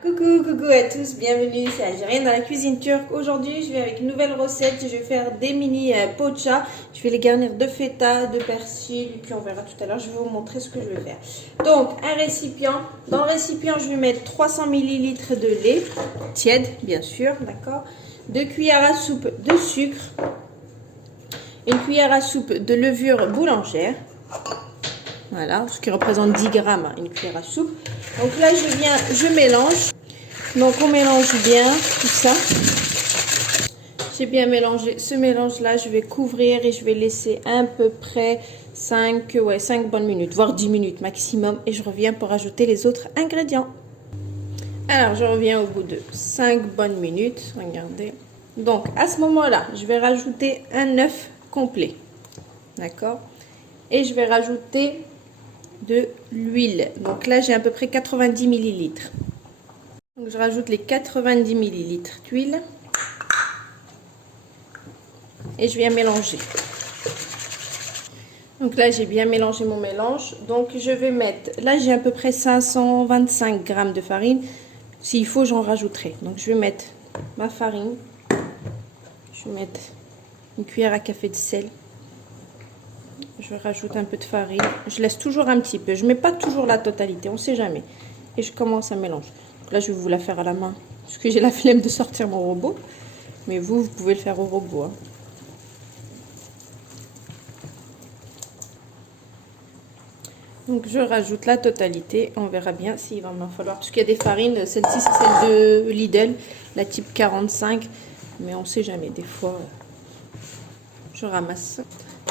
Coucou à tous, bienvenue, c'est Algérienne dans la cuisine turque. Aujourd'hui, je vais avec une nouvelle recette. Je vais faire des mini pocha. Je vais les garnir de feta, de persil, et puis on verra tout à l'heure. Je vais vous montrer ce que je vais faire. Donc, un récipient. Dans le récipient, je vais mettre 300 ml de lait, tiède, bien sûr, d'accord. 2 cuillères à soupe de sucre, une cuillère à soupe de levure boulangère. Voilà, ce qui représente 10 grammes, hein, une cuillère à soupe. Donc là, je mélange. Donc on mélange bien tout ça. J'ai bien mélangé ce mélange-là. Je vais couvrir et je vais laisser à peu près 5 bonnes minutes, voire 10 minutes maximum. Et je reviens pour ajouter les autres ingrédients. Alors, je reviens au bout de 5 bonnes minutes. Regardez. Donc, à ce moment-là, je vais rajouter un œuf complet. D'accord? Et je vais rajouter de l'huile. Donc là, j'ai à peu près 90 ml. Donc je rajoute les 90 ml d'huile. Et je viens mélanger. Donc là, j'ai bien mélangé mon mélange. Donc je vais mettre, là j'ai à peu près 525 g de farine. S'il faut, j'en rajouterai. Donc je vais mettre ma farine. Je vais mettre une cuillère à café de sel. Je rajoute un peu de farine. Je laisse toujours un petit peu. Je ne mets pas toujours la totalité, on ne sait jamais. Et je commence à mélanger. Donc là, je vais vous la faire à la main. Parce que j'ai la flemme de sortir mon robot. Mais vous pouvez le faire au robot. Hein. Donc je rajoute la totalité. On verra bien s'il va m'en falloir. Parce qu'il y a des farines. Celle-ci, c'est celle de Lidl. La type 45. Mais on ne sait jamais. Des fois, je ramasse.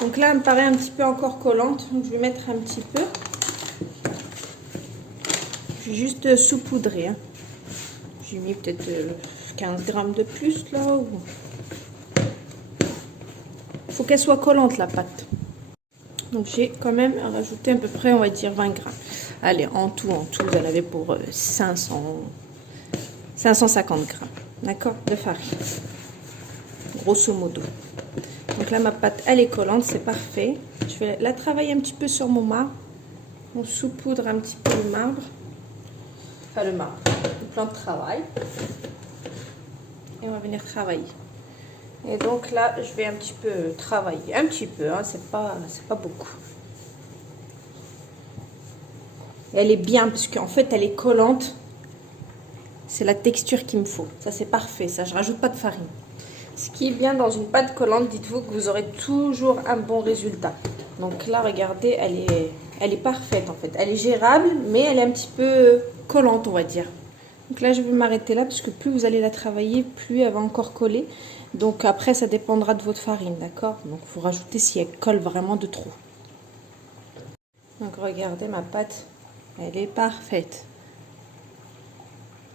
Donc là, elle me paraît un petit peu encore collante. Donc je vais mettre un petit peu. Je vais juste saupoudrer. Hein. J'ai mis peut-être 15 grammes de plus là. Il faut qu'elle soit collante la pâte. Donc j'ai quand même rajouté à peu près, on va dire 20 grammes. Allez, en tout, vous en avez pour 550 grammes. D'accord? De farine. Grosso modo. Donc là, ma pâte, elle est collante, c'est parfait. Je vais la travailler un petit peu sur mon marbre. On saupoudre un petit peu le marbre. Enfin, le marbre, le plan de travail. Et on va venir travailler. Et donc là, je vais un petit peu travailler. Un petit peu, hein, c'est pas beaucoup. Et elle est bien, parce qu'en fait, elle est collante. C'est la texture qu'il me faut. Ça, c'est parfait. Ça, je rajoute pas de farine. Ce qui est bien dans une pâte collante, dites-vous que vous aurez toujours un bon résultat. Donc là, regardez, elle est parfaite en fait. Elle est gérable, mais elle est un petit peu collante, on va dire. Donc là, je vais m'arrêter là, parce que plus vous allez la travailler, plus elle va encore coller. Donc après, ça dépendra de votre farine, d'accord? Donc il faut rajouter si elle colle vraiment de trop. Donc regardez, ma pâte, elle est parfaite.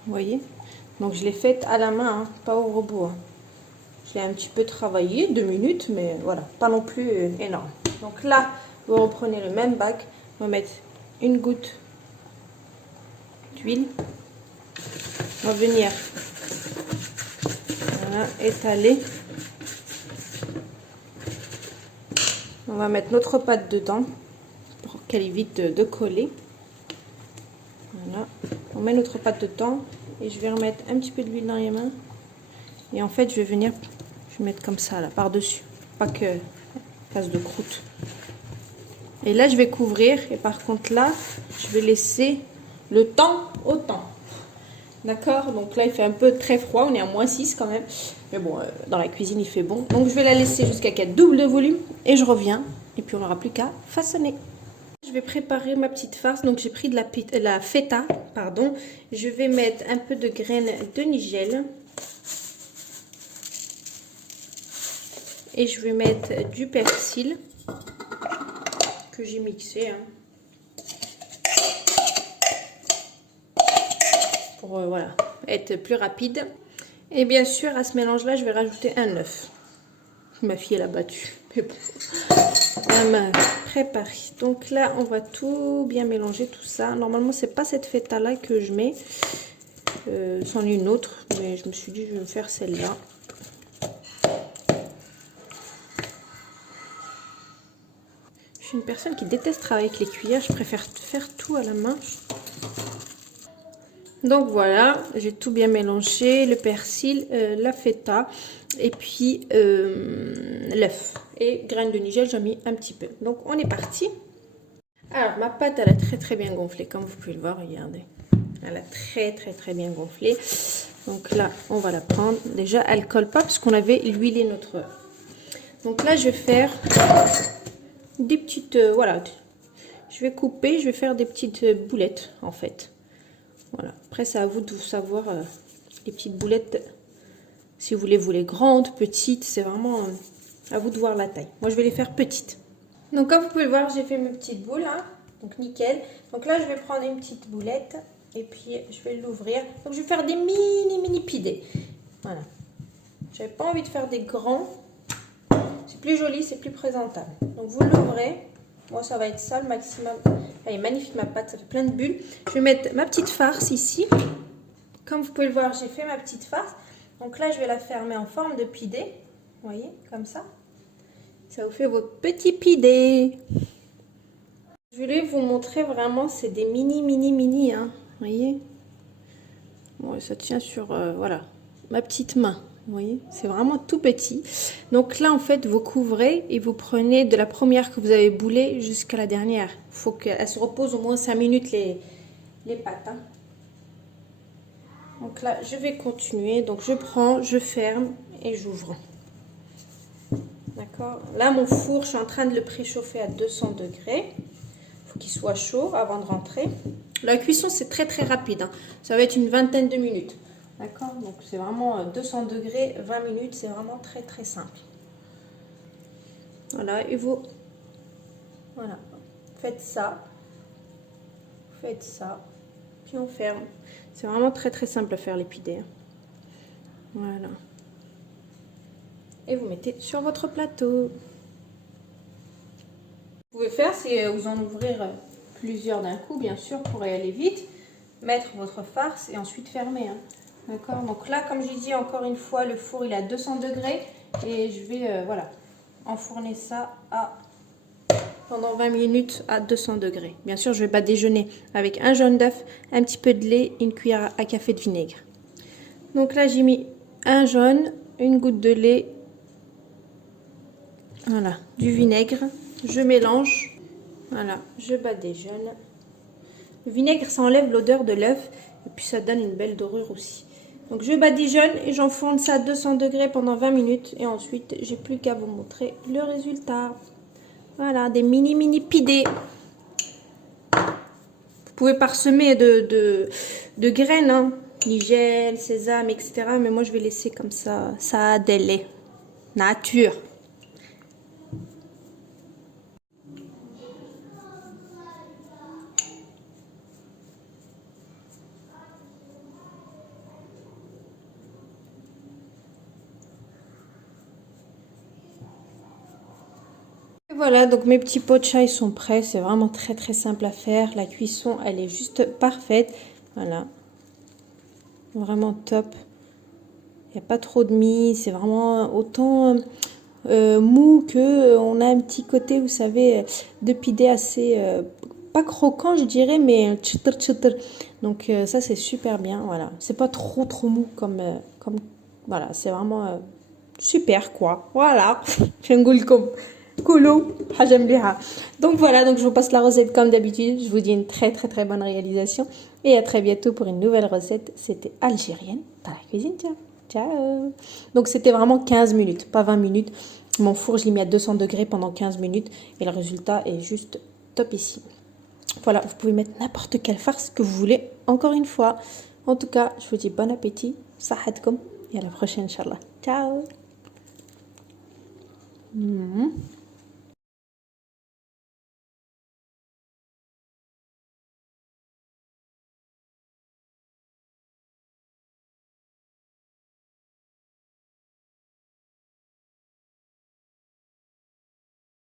Vous voyez? Donc je l'ai faite à la main, hein, pas au robot. Hein. Je l'ai un petit peu travaillé, 2 minutes, mais voilà, pas non plus énorme. Donc là, vous reprenez le même bac, on va mettre une goutte d'huile. On va venir voilà, étaler. On va mettre notre pâte dedans pour qu'elle évite de coller. Voilà, on met notre pâte dedans et je vais remettre un petit peu d'huile dans les mains. Et en fait, je vais mettre comme ça, là, par-dessus. Pas que fasse de croûte. Et là, je vais couvrir. Et par contre, là, je vais laisser le temps au temps. D'accord? Donc là, il fait un peu très froid. On est à -6 quand même. Mais bon, dans la cuisine, il fait bon. Donc, je vais la laisser jusqu'à qu'elle double de volume. Et je reviens. Et puis, on n'aura plus qu'à façonner. Je vais préparer ma petite farce. Donc, j'ai pris de la feta. Pardon. Je vais mettre un peu de graines de nigel. Et je vais mettre du persil que j'ai mixé hein, pour voilà, être plus rapide. Et bien sûr, à ce mélange-là, je vais rajouter un œuf. Ma fille, elle a battu. Mais bon, elle m'a préparé. Donc là, on va tout bien mélanger, tout ça. Normalement, c'est pas cette feta-là que je mets. C'en est une autre, mais je me suis dit, je vais me faire celle-là. Je suis une personne qui déteste travailler avec les cuillères. Je préfère faire tout à la main. Donc voilà, j'ai tout bien mélangé, le persil, la feta et puis l'œuf. Et graines de nigel, j'en ai mis un petit peu. Donc on est parti. Alors ma pâte, elle a très bien gonflé, comme vous pouvez le voir, regardez. Elle a très bien gonflé. Donc là, on va la prendre. Déjà, elle colle pas parce qu'on avait huilé notre œuf. Donc là, je vais faire des petites... voilà, je vais couper, je vais faire des petites boulettes en fait. Voilà. Après, c'est à vous de savoir les petites boulettes. Si vous les grandes, petites, c'est vraiment à vous de voir la taille. Moi, je vais les faire petites. Donc, comme vous pouvez le voir, j'ai fait mes petites boules. Hein. Donc, nickel. Donc là, je vais prendre une petite boulette et puis je vais l'ouvrir. Donc, je vais faire des mini pidés. Voilà. J'avais pas envie de faire des grands. C'est plus joli, c'est plus présentable. Donc, vous l'ouvrez. Moi, ça va être ça le maximum. Elle est magnifique ma pâte, ça fait plein de bulles. Je vais mettre ma petite farce ici. Comme vous pouvez le voir, j'ai fait ma petite farce. Donc là, je vais la fermer en forme de pidé. Vous voyez, comme ça. Ça vous fait vos petits pidés. Je voulais vous montrer vraiment, c'est des mini. Hein, vous voyez. Bon, ça tient sur, voilà, ma petite main. Vous voyez, c'est vraiment tout petit. Donc là, en fait, vous couvrez et vous prenez de la première que vous avez boulée jusqu'à la dernière. Il faut qu'elle se repose au moins 5 minutes les pâtes. Hein. Donc là, je vais continuer. Donc je prends, je ferme et j'ouvre. D'accord. Là, mon four, je suis en train de le préchauffer à 200 degrés. Il faut qu'il soit chaud avant de rentrer. La cuisson, c'est très rapide. Hein. Ça va être une vingtaine de minutes. D'accord, donc c'est vraiment 200 degrés, 20 minutes, c'est vraiment très simple. Voilà, et vous, voilà, faites ça, puis on ferme. C'est vraiment très simple à faire les pidés. Hein. Voilà. Et vous mettez sur votre plateau. Vous pouvez faire, c'est vous en ouvrir plusieurs d'un coup, bien sûr, pour y aller vite. Mettre votre farce et ensuite fermer. Hein. D'accord, donc là, comme je dis encore une fois, le four il est à 200 degrés et je vais voilà, enfourner ça pendant 20 minutes à 200 degrés. Bien sûr, je ne vais pas déjeuner avec un jaune d'œuf, un petit peu de lait, une cuillère à café de vinaigre. Donc là, j'ai mis un jaune, une goutte de lait, voilà, du vinaigre. Je mélange, voilà, je badigeonne. Le vinaigre, ça enlève l'odeur de l'œuf et puis ça donne une belle dorure aussi. Donc je badigeonne et j'enfourne ça à 200 degrés pendant 20 minutes. Et ensuite, j'ai plus qu'à vous montrer le résultat. Voilà, des mini pidés. Vous pouvez parsemer de graines, hein, nigel, sésame, etc. Mais moi, je vais laisser comme ça. Ça a des laits. Nature. Voilà, donc mes petits pots de chai sont prêts. C'est vraiment très simple à faire. La cuisson, elle est juste parfaite. Voilà. Vraiment top. Il n'y a pas trop de mie. C'est vraiment autant mou que on a un petit côté, vous savez, de pidé assez... pas croquant, je dirais, mais tchitr. Donc ça, c'est super bien. Voilà. C'est pas trop mou comme... voilà, c'est vraiment super, quoi. Voilà. Donc voilà, donc je vous passe la recette comme d'habitude. Je vous dis une très bonne réalisation. Et à très bientôt pour une nouvelle recette. C'était algérienne dans la cuisine. Ciao. Donc c'était vraiment 15 minutes, pas 20 minutes. Mon four, je l'ai mis à 200 degrés pendant 15 minutes. Et le résultat est juste topissime. Voilà, vous pouvez mettre n'importe quelle farce que vous voulez. Encore une fois. En tout cas, je vous dis bon appétit. Sahatkom. Et à la prochaine, Inch'Allah. Ciao.